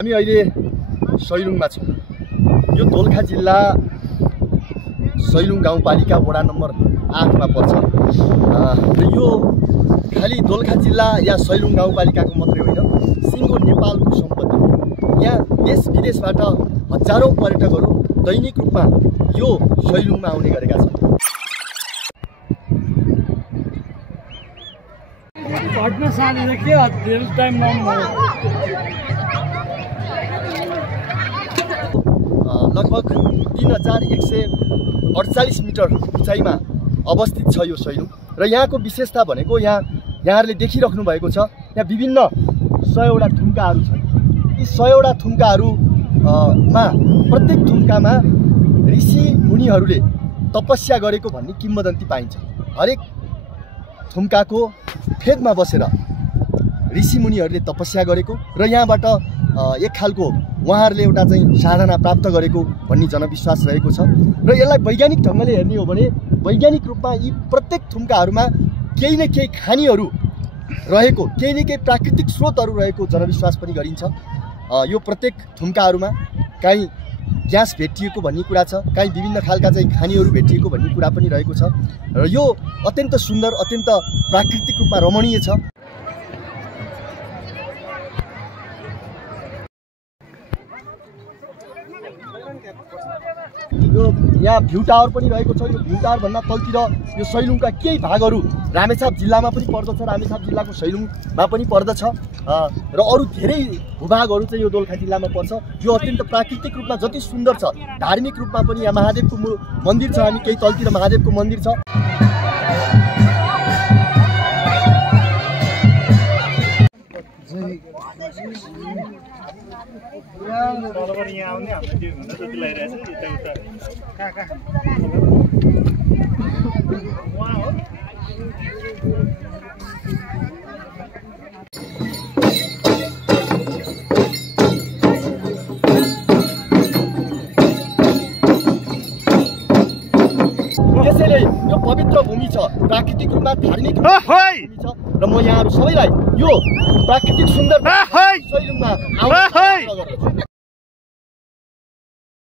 हामी अहिले सैलुङमा छौँ। यो दोलखा जिल्ला सैलुङ गाउँपालिका वडा नम्बर 8 मा पर्छ। र यो खाली दोलखा जिल्ला या सैलुङ गाउँपालिकाको मात्रै होइन, सिङ्गो नेपालको सम्पत्ति। यहाँ देश विदेशबाट हजारौं पर्यटकहरू दैनिक रूपमा यो सैलुङमा आउने गरेका छन्। लगभग 3148 मिटर उचाइमा अवस्थित छ यो सैलुङ। र यहाँको विशेषता भनेको यहाँहरूले देखिराख्नु भएको छ, यहाँ विभिन्न 100 वटा थुम्काहरू छन्। यी 100 वटा थुम्काहरूमा प्रत्येक थुम्कामा ऋषि मुनिहरूले तपस्या गरेको भन्ने किम्वदन्ती पाइन्छ। हरेक थुम्काको फेदमा बसेर ऋषि मुनिहरूले तपस्या गरेको र यहाँबाट एक खालको उहाँहरूले एउटा चाहिँ साधना प्राप्त गरेको भन्ने जनविश्वास रहेको छ। र यसलाई वैज्ञानिक ढङ्गले हेर्ने हो भने वैज्ञानिक रूपमा यी प्रत्येक थुम्काहरूमा केही न केही खानीहरू रहेको, केही न केही प्राकृतिक स्रोतहरू रहेको जनविश्वास पनि गरिन्छ। यो प्रत्येक थुम्काहरूमा काहीँ ग्यास भेटिएको भन्ने कुरा छ, काहीँ विभिन्न खालका चाहिँ खानीहरू भेटिएको भन्ने कुरा पनि रहेको छ। र यो अत्यन्त सुन्दर, अत्यन्त प्राकृतिक रूपमा रमणीय छ। यो यहाँ भ्यू टावर पनि रहेको छ। यो भ्यू टावर भन्दा तलतिर यो सैलुङका केही भागहरू रामेछाप जिल्लामा पनि पर्दछ, रामेछाप जिल्लाको सैलुङमा पनि पर्दछ। र अरू धेरै भूभागहरू चाहिँ यो दोलखा जिल्लामा पर्छ। यो अत्यन्त प्राकृतिक रूपमा जति सुन्दर छ, धार्मिक रूपमा पनि यहाँ महादेवको मन्दिर छ। हामी केही तलतिर महादेवको मन्दिर छ। त्यसैले यो पवित्र भूमि छ, प्राकृतिक रूपमा धार्मिक भूमि छ। र म यहाँहरू सबैलाई यो प्राकृतिक सुन्दर सैलुङमा आउन